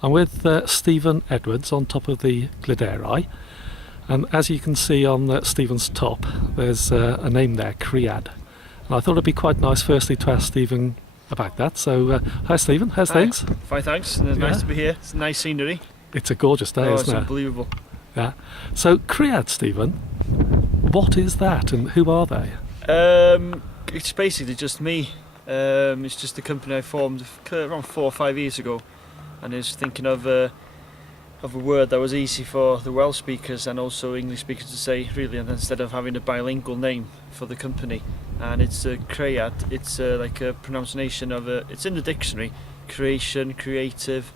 I'm with Stephen Edwards on top of the Glideri, and as you can see on Stephen's top there's a name there, Cread. And I thought it'd be quite nice firstly to ask Stephen about that. So hi Stephen, how's things? Fine, thanks. It's nice to be here. It's nice scenery. It's a gorgeous day, isn't it? It's unbelievable. Yeah. So Cread, Stephen, what is that and who are they? It's basically just me. It's just a company I formed around 4 or 5 years ago, and I was thinking of a word that was easy for the Welsh speakers and also English speakers to say, really, and instead of having a bilingual name for the company. And it's Cread. It's like a pronunciation of it's in the dictionary, creation, creative.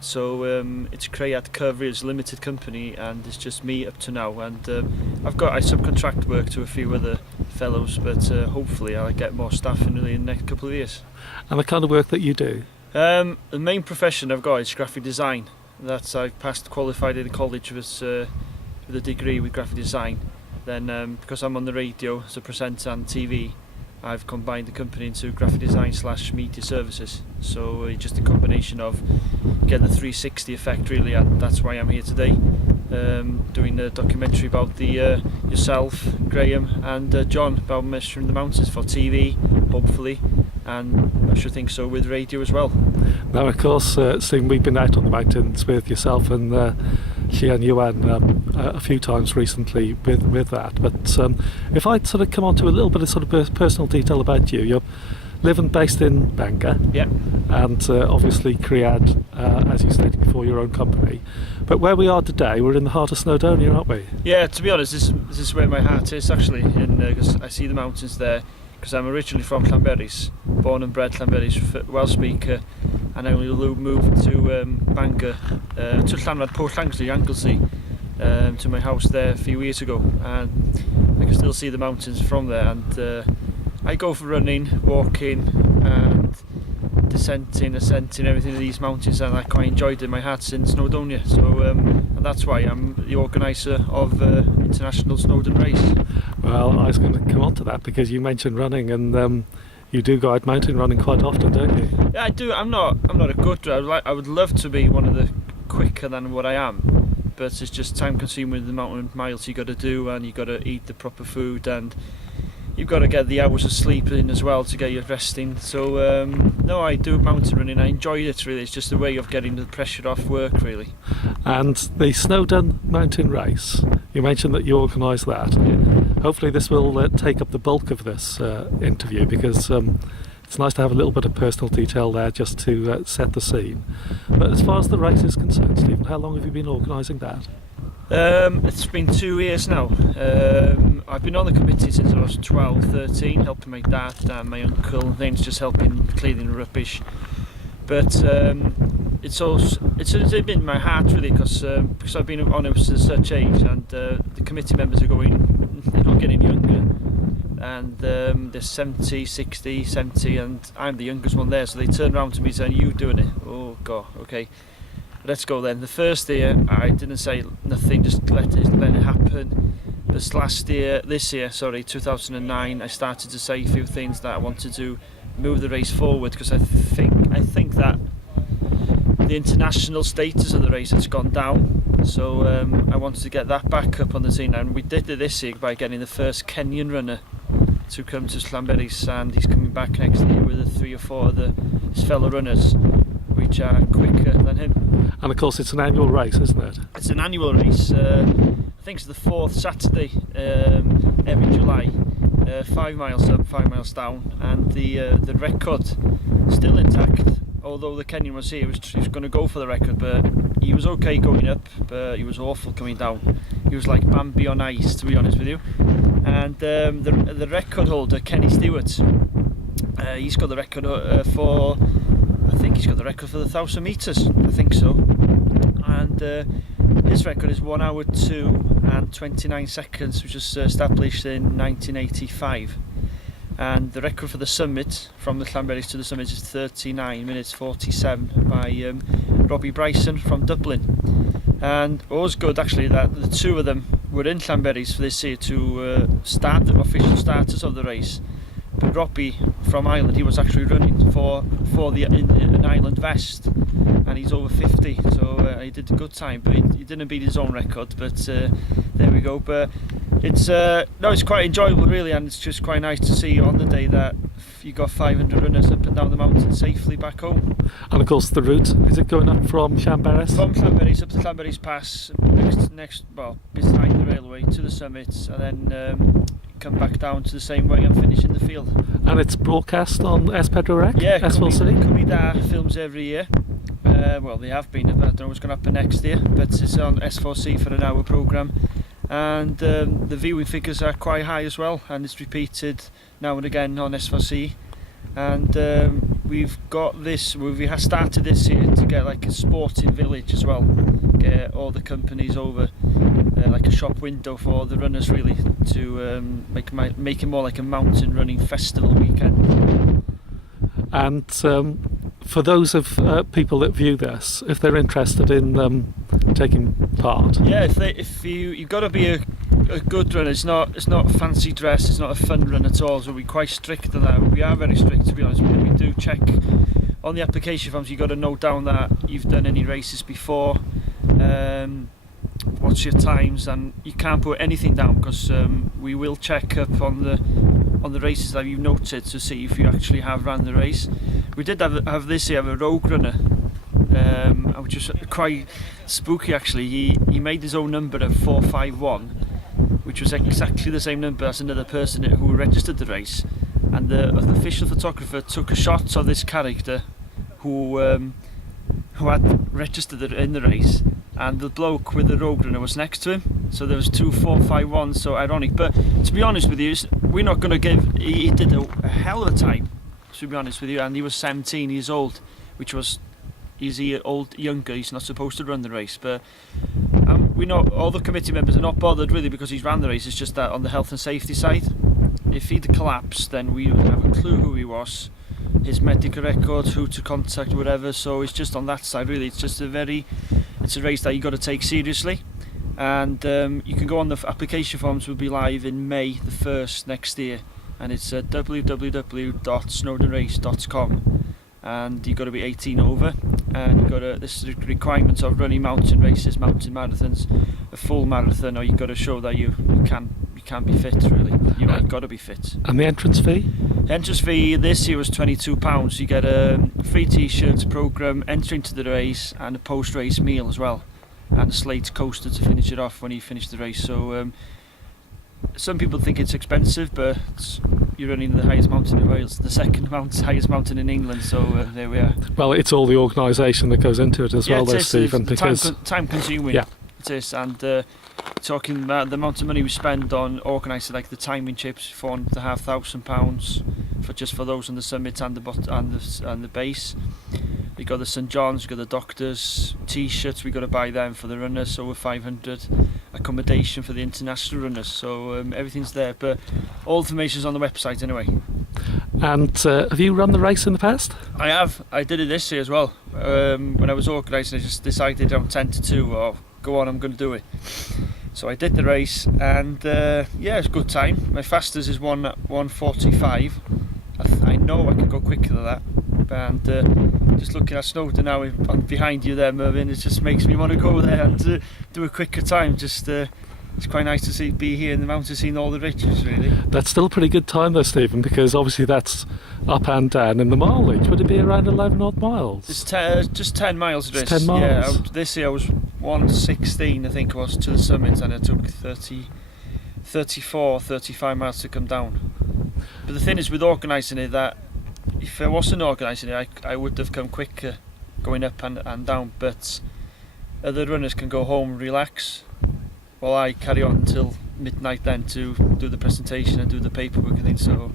So it's Cread Cyfrif Limited Company, and it's just me up to now. And I subcontract work to a few other fellows, but hopefully I'll get more staff in the next couple of years. And the kind of work that you do? The main profession I've got is graphic design. I've qualified in college with a degree with graphic design. Then because I'm on the radio as a presenter and TV, I've combined the company into graphic design / media services. So just a combination of getting the 360 effect, really, and that's why I'm here today, doing a documentary about yourself, Graham, and John, about measuring the mountains for TV, hopefully, and I should think so with radio as well. Now, of course, Stephen, we've been out on the mountains with yourself and Yuan a few times recently with that. But if I'd sort of come on to a little bit of sort of personal detail about you, you're living based in Bangor, yeah, and obviously Cread, as you stated before, your own company. But where we are today, we're in the heart of Snowdon, aren't we? Yeah, to be honest, this is where my heart is actually, because I see the mountains there. Because I'm originally from Llanberis, born and bred Llanberis, Welsh speaker, and I only moved to Bangor, to Llanrad, Port Llangsley, Anglesey, to my house there a few years ago, and I can still see the mountains from there. And I go for running, walking, and descending, ascending, everything in these mountains, and I quite enjoyed it. My heart's in Snowdonia, so and that's why I'm the organiser of International Snowdon race. Well, I was going to come on to that because you mentioned running, and you do go out mountain running quite often, don't you? Yeah, I do. I'm not a good runner. I would love to be one of the quicker than what I am, but it's just time consuming with the amount of miles you got to do, and you got to eat the proper food, and you've got to get the hours of sleep in as well to get your resting. So no, I do mountain running. I enjoy it, really. It's just a way of getting the pressure off work, really. And the Snowdon mountain race, you mentioned that you organised that. Hopefully this will take up the bulk of this interview, because it's nice to have a little bit of personal detail there just to set the scene. But as far as the race is concerned, Stephen, how long have you been organising that? It's been 2 years now. I've been on the committee since I was 12, 13, helping my dad and my uncle and things, just helping cleaning the rubbish. But it's been in my heart, really, because I've been on it at such age, and the committee members are they're not getting younger, and they're 70, 60, 70, and I'm the youngest one there, so they turn around to me saying, "You doing it?" Oh God, okay. Let's go then. The first year I didn't say nothing, just let it happen. This year, 2009, I started to say a few things that I wanted to move the race forward, because I think that the international status of the race has gone down. So I wanted to get that back up on the scene, and we did it this year by getting the first Kenyan runner to come to Llanberis, and he's coming back next year with 3 or 4 other his fellow runners, which are quicker than him. And of course it's an annual race, isn't it? It's an annual race. I think it's the 4th Saturday every July. 5 miles up, 5 miles down, and the record still intact. Although the Kenyan was here, he was going to go for the record, but he was okay going up, but he was awful coming down. He was like Bambi on ice, to be honest with you. And the record holder, Kenny Stewart, he's got the record for. I think he's got the record for the 1,000 metres, I think so. And his record is 1 hour 2 and 29 seconds, which was established in 1985. And the record for the summit, from the Llanberis to the summit, is 39 minutes 47 by Robbie Bryson from Dublin. And what was good, actually, that the 2 of them were in Llanberis for this year to start the official starters of the race. But Robbie from Ireland, he was actually running for an Ireland vest, and he's over 50, so he did a good time, but he didn't beat his own record, but there we go. But it's it's quite enjoyable really, and it's just quite nice to see on the day that you got 500 runners up and down the mountain safely back home. And of course the route, is it going up from Llanberis? From Llanberis up to Llanberis Pass, next beside the railway to the summits, and then come back down to the same way and finish in the field. And it's broadcast on S4C? Yeah, S4C? Cymru Da films every year. Well, they have been. I don't know what's going to happen next year, but it's on S4C for an hour programme. And the viewing figures are quite high as well, and it's repeated now and again on S4C. And we've got this, we have started this year to get like a sporting village as well, get all the companies over, like a shop window for the runners really, to make it more like a mountain running festival weekend. And for those of people that view this, if they're interested in taking part, yeah, if you've got to be a good runner. It's not a fancy dress. It's not a fun run at all. So we're quite strict on that. We are very strict, to be honest with you. We do check on the application forms. You've got to note down that you've done any races before. What's your times, and you can't put anything down because we will check up on the races that you've noted to see if you actually have ran the race. We did have this year a rogue runner, which was quite spooky actually. He made his own number of 451, which was exactly the same number as another person who registered the race, and the official photographer took a shot of this character who had registered in the race, and the bloke with the rogue runner was next to him, so there was 2-4-5-1, so ironic. But to be honest with you, we're not going to give, he did a hell of a time, to be honest with you, and he was 17 years old, which was, is he younger, he's not supposed to run the race, but we know all the committee members are not bothered really because he's ran the race. It's just that on the health and safety side, if he'd collapsed, then we wouldn't have a clue who he was, his medical records, who to contact, whatever. So it's just on that side really. It's just it's a race that you got to take seriously, and you can go on the application forms. Will be live in May the 1st next year, and it's at www.snowdonrace.com. And you've got to be 18 over, and you've got this is the requirements of running mountain races, mountain marathons, a full marathon, or you've got to show that you can be fit really. You've got to be fit. And the entrance fee? The entrance fee this year was £22. You get a free t-shirt, programme, entry into the race, and a post-race meal as well, and a slate coaster to finish it off when you finish the race. So some people think it's expensive, but you're running the highest mountain in Wales, the second highest mountain in England, so there we are. Well, it's all the organisation that goes into it as well, though, Stephen, because time consuming. Yeah, it is, and talking about the amount of money we spend on organising, like the timing chips, £4,500 for those on the summit and the base. We got the St John's, we got the doctors, t-shirts, we got to buy them for the runners, over 500. Accommodation for the international runners, so everything's there. But all information's on the website anyway. And have you run the race in the past? I have. I did it this year as well. When I was organising, I just decided on 10-2. Oh, go on, I'm going to do it. So I did the race, and yeah, it's a good time. My fastest is 1:45. I know I can go quicker than that. And just looking at Snowdon now behind you there, Myrddyn, it just makes me want to go there and do a quicker time. Just it's quite nice to be here in the mountains, seeing all the riches really. That's still a pretty good time though, Stephen, because obviously that's up and down in the mileage. Would it be around 11 odd miles? It's just 10 miles. It's 10 miles. Yeah, this year I was 1:16, I think it was, to the summit, and it took 35 miles to come down. But the thing is with organising it, that if I wasn't organising it, I would have come quicker going up and down, but other runners can go home and relax while I carry on until midnight then to do the presentation and do the paperwork and things. So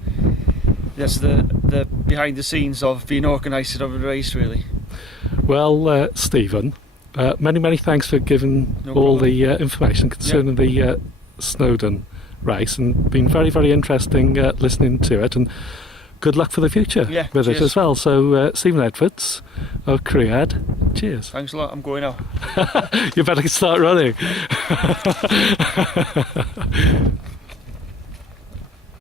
that's the behind the scenes of being organiser of a race really. Well, Stephen, many thanks for giving all the information concerning the Snowdon race, and been very interesting listening to it, and good luck for the future with it as well. So Stephen Edwards of Cread, cheers. Thanks a lot, I'm going now. You better start running.